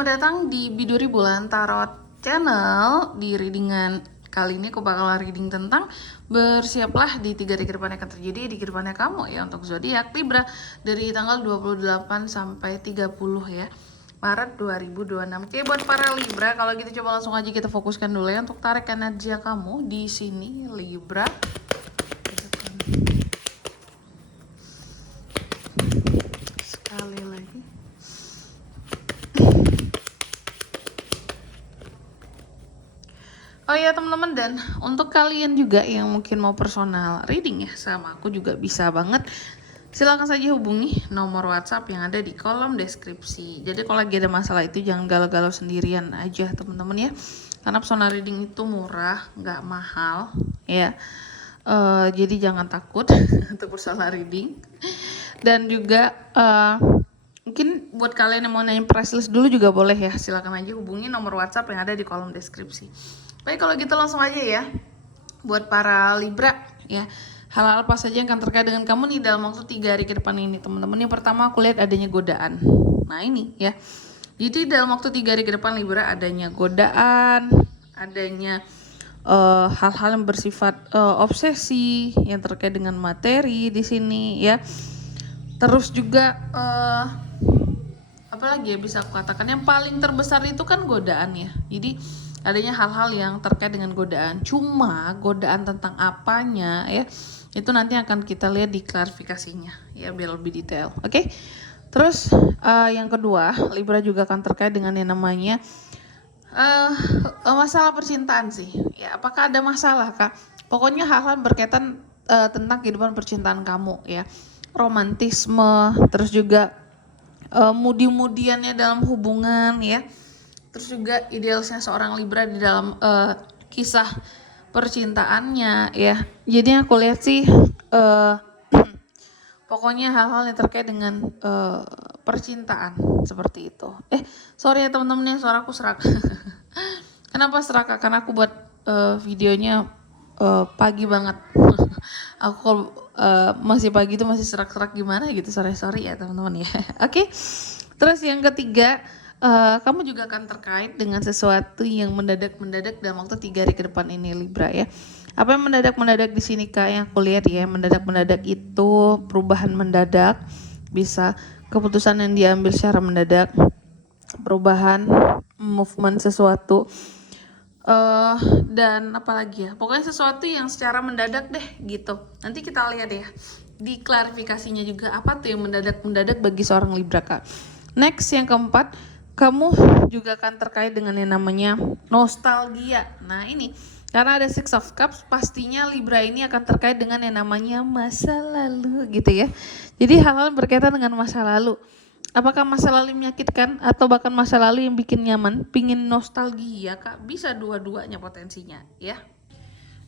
selamat datang di Biduri Bulan Tarot Channel. Di readingan kali ini aku bakal reading tentang bersiaplah di 3 hari ke depan akan terjadi di kehidupannya kamu ya untuk zodiak Libra dari tanggal 28 sampai 30 ya Maret 2026. Oke, buat para Libra, kalau gitu coba langsung aja kita fokuskan dulu ya untuk tarik energi kamu di sini Libra. Sekali lagi. Oh iya teman-teman, dan untuk kalian juga yang mungkin mau personal reading ya sama aku juga bisa banget. Silahkan saja hubungi nomor WhatsApp yang ada di kolom deskripsi. Jadi kalau lagi ada masalah itu jangan galau-galau sendirian aja teman-teman ya. Karena personal reading itu murah, nggak mahal ya. Jadi jangan takut untuk personal reading. Dan juga mungkin buat kalian yang mau nanya price list dulu juga boleh ya. Silakan aja hubungi nomor WhatsApp yang ada di kolom deskripsi. Baik, kalau gitu langsung aja ya. Buat para Libra ya, hal-hal apa saja yang akan terkait dengan kamu nih dalam waktu 3 hari ke depan ini teman-teman. Yang pertama aku lihat adanya godaan. Nah ini ya, jadi dalam waktu 3 hari ke depan Libra adanya godaan, adanya hal-hal yang bersifat obsesi yang terkait dengan materi di sini ya. Terus juga apalagi ya bisa aku katakan, yang paling terbesar itu kan godaan ya. Jadi adanya hal-hal yang terkait dengan godaan. Cuma godaan tentang apanya ya, itu nanti akan kita lihat di klarifikasinya ya biar lebih detail. Oke. Terus yang kedua, Libra juga akan terkait dengan yang namanya masalah percintaan sih. Ya, apakah ada masalah Kak? Pokoknya hal-hal berkaitan tentang kehidupan percintaan kamu ya. Romantisme, terus juga mudi-mudiannya dalam hubungan ya. Terus juga idealisnya seorang Libra di dalam kisah percintaannya ya. Jadi aku lihat sih pokoknya hal-hal yang terkait dengan percintaan seperti itu. Sorry ya teman-teman ya, suaraku serak. Kenapa serak? Karena aku buat videonya pagi banget. Aku masih pagi itu masih serak-serak gimana gitu, sorry ya teman-teman ya. Oke. Terus yang ketiga, kamu juga akan terkait dengan sesuatu yang mendadak dalam waktu 3 hari ke depan ini Libra ya. Apa yang mendadak di sini Kak? Yang aku lihat ya, mendadak itu perubahan mendadak, bisa keputusan yang diambil secara mendadak, perubahan movement sesuatu, dan apalagi ya, pokoknya sesuatu yang secara mendadak deh gitu. Nanti kita lihat ya di klarifikasinya juga apa tuh yang mendadak bagi seorang Libra Kak. Next yang keempat, kamu juga akan terkait dengan yang namanya nostalgia. Nah ini, karena ada Six of Cups, pastinya Libra ini akan terkait dengan yang namanya masa lalu gitu ya. Jadi hal-hal berkaitan dengan masa lalu. Apakah masa lalu menyakitkan atau bahkan masa lalu yang bikin nyaman, pingin nostalgia Kak, bisa dua-duanya potensinya ya.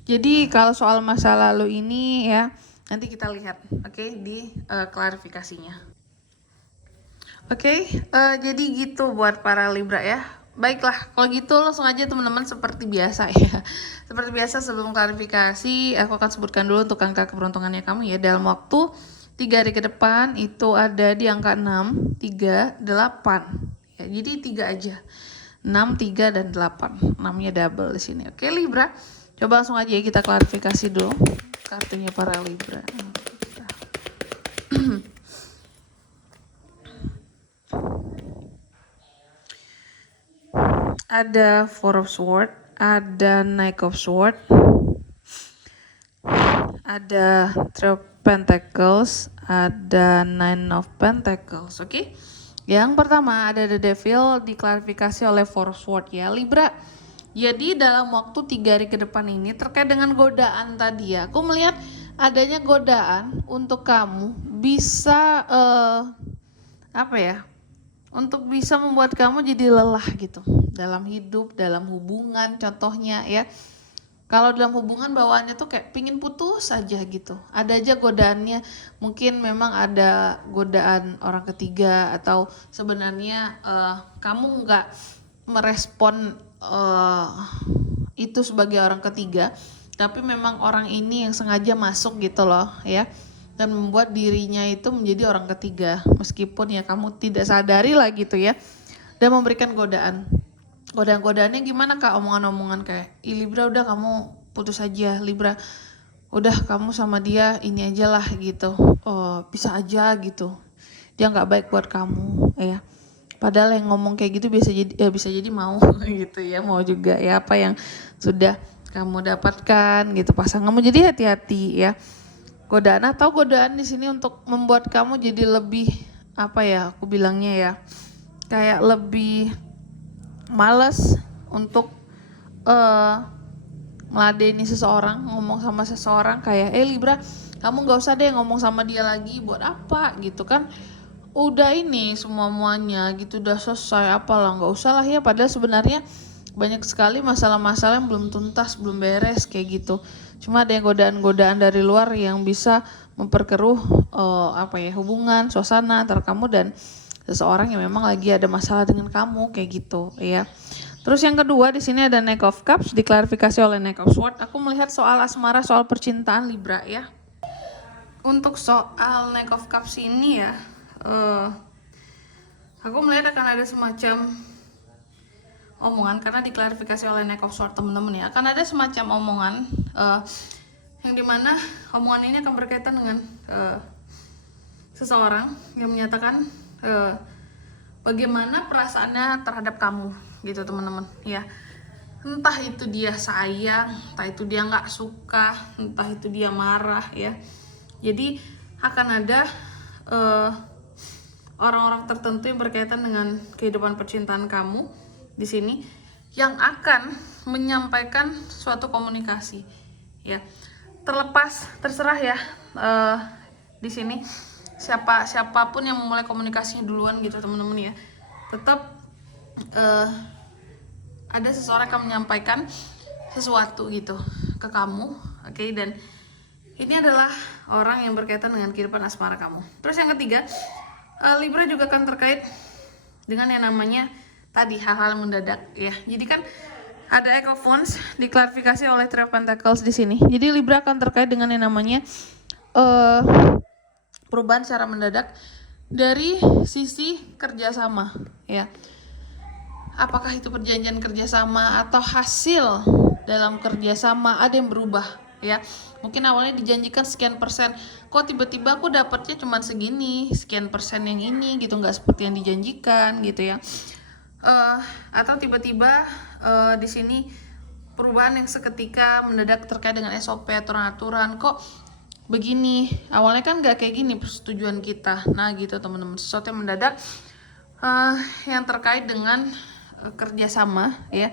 Jadi kalau soal masa lalu ini ya, nanti kita lihat di klarifikasinya. Jadi gitu buat para Libra ya. Baiklah, kalau gitu langsung aja teman-teman seperti biasa ya. Seperti biasa sebelum klarifikasi, aku akan sebutkan dulu untuk angka keberuntungannya kamu ya. Dalam waktu 3 hari ke depan itu ada di angka 6, 3, 8. Ya, jadi 3 aja. 6, 3, dan 8. 6-nya double di sini. Oke Libra, coba langsung aja ya kita klarifikasi dulu kartunya para Libra. Ada Four of Swords, ada Knight of Swords, ada Three of Pentacles, ada Nine of Pentacles. Oke. Yang pertama ada The Devil, diklarifikasi oleh Four of Swords ya Libra. Jadi dalam waktu 3 hari ke depan ini terkait dengan godaan tadi ya, aku melihat adanya godaan untuk kamu bisa untuk bisa membuat kamu jadi lelah gitu dalam hidup, dalam hubungan contohnya ya. Kalau dalam hubungan bawaannya tuh kayak pingin putus aja gitu. Ada aja godaannya, mungkin memang ada godaan orang ketiga atau sebenarnya kamu nggak merespon itu sebagai orang ketiga, tapi memang orang ini yang sengaja masuk gitu loh ya. Dan membuat dirinya itu menjadi orang ketiga meskipun ya kamu tidak sadari lah gitu ya. dan memberikan godaan. Godaan-godaannya gimana Kak? Omongan-omongan kayak, ih Libra udah kamu putus aja, Libra udah kamu sama dia ini aja lah gitu, oh bisa aja gitu, dia nggak baik buat kamu ya. Padahal yang ngomong kayak gitu bisa jadi mau gitu ya, mau juga ya apa yang sudah kamu dapatkan gitu pasanganmu. Jadi hati-hati ya. Godaan di sini untuk membuat kamu jadi lebih apa ya, aku bilangnya ya, kayak lebih males untuk meladeni seseorang, ngomong sama seseorang kayak Libra kamu gak usah deh ngomong sama dia lagi, buat apa gitu kan, udah ini semuanya gitu, udah selesai apalah, gak usah lah ya. Padahal sebenarnya banyak sekali masalah-masalah yang belum tuntas, belum beres kayak gitu. Cuma ada yang godaan-godaan dari luar yang bisa memperkeruh hubungan, suasana antara kamu dan seseorang yang memang lagi ada masalah dengan kamu kayak gitu ya. Terus yang kedua di sini ada Knight of Cups, diklarifikasi oleh Knight of Swords. Aku melihat soal asmara, soal percintaan Libra ya. Untuk soal Knight of Cups ini ya, aku melihat akan ada semacam omongan, karena diklarifikasi oleh Knight of Swords teman-teman ya. Akan ada semacam omongan yang dimana omongan ini akan berkaitan dengan seseorang yang menyatakan bagaimana perasaannya terhadap kamu gitu teman-teman ya. Entah itu dia sayang, entah itu dia nggak suka, entah itu dia marah ya. Jadi akan ada orang-orang tertentu yang berkaitan dengan kehidupan percintaan kamu di sini yang akan menyampaikan suatu komunikasi ya. Terserah ya di sini siapapun yang memulai komunikasinya duluan gitu teman-teman ya. Tetap ada seseorang yang menyampaikan sesuatu gitu ke kamu, oke? Dan ini adalah orang yang berkaitan dengan kehidupan asmara kamu. Terus yang ketiga, Libra juga akan terkait dengan yang namanya tadi hal-hal mendadak ya. Jadi kan ada Eight of Wands diklarifikasi oleh Three of Pentacles di sini. Jadi Libra akan terkait dengan yang namanya perubahan secara mendadak dari sisi kerjasama ya. Apakah itu perjanjian kerjasama atau hasil dalam kerjasama ada yang berubah ya. Mungkin awalnya dijanjikan sekian persen, kok tiba-tiba aku dapatnya cuma segini, sekian persen yang ini gitu, nggak seperti yang dijanjikan gitu ya. Atau tiba-tiba di sini perubahan yang seketika mendadak terkait dengan SOP aturan-aturan, kok begini, awalnya kan nggak kayak gini persetujuan kita. Nah gitu teman-teman, sesuatu yang mendadak yang terkait dengan kerjasama ya,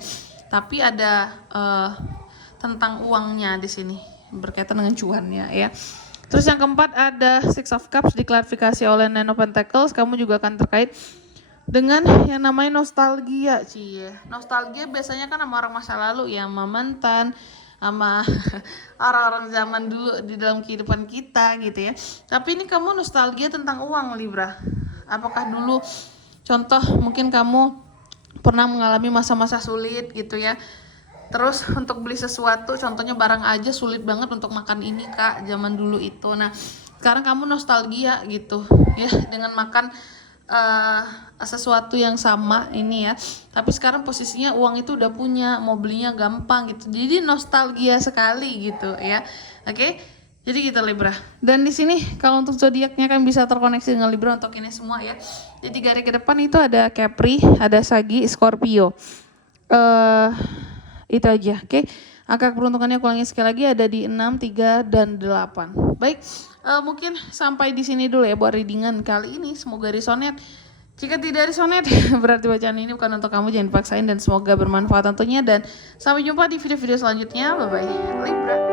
tapi ada tentang uangnya di sini berkaitan dengan cuannya ya. Terus yang keempat ada Six of Cups diklarifikasi oleh Nine of Pentacles. Kamu juga akan terkait dengan yang namanya nostalgia cie. Nostalgia biasanya kan sama orang masa lalu ya, sama mantan, sama orang-orang zaman dulu di dalam kehidupan kita gitu ya. Tapi ini kamu nostalgia tentang uang Libra. Apakah dulu contoh mungkin kamu pernah mengalami masa-masa sulit gitu ya. Terus untuk beli sesuatu, contohnya barang aja sulit banget untuk makan ini Kak, zaman dulu itu. Nah, sekarang kamu nostalgia gitu ya dengan makan sesuatu yang sama ini ya. Tapi sekarang posisinya uang itu udah punya, mau belinya gampang gitu. Jadi nostalgia sekali gitu ya. Oke? Jadi gitu Libra. Dan di sini kalau untuk zodiaknya kan bisa terkoneksi dengan Libra untuk ini semua ya. Jadi garis ke depan itu ada Capri, ada Sagi, Scorpio. Itu aja, oke? Angka keberuntungannya aku ulangi sekali lagi ada di 6, 3, dan 8. Baik, mungkin sampai di sini dulu ya buat readingan kali ini. Semoga resonate. Jika tidak resonate, berarti bacaan ini bukan untuk kamu, jangan dipaksain dan semoga bermanfaat tentunya. Dan sampai jumpa di video-video selanjutnya. Bye-bye, Libra.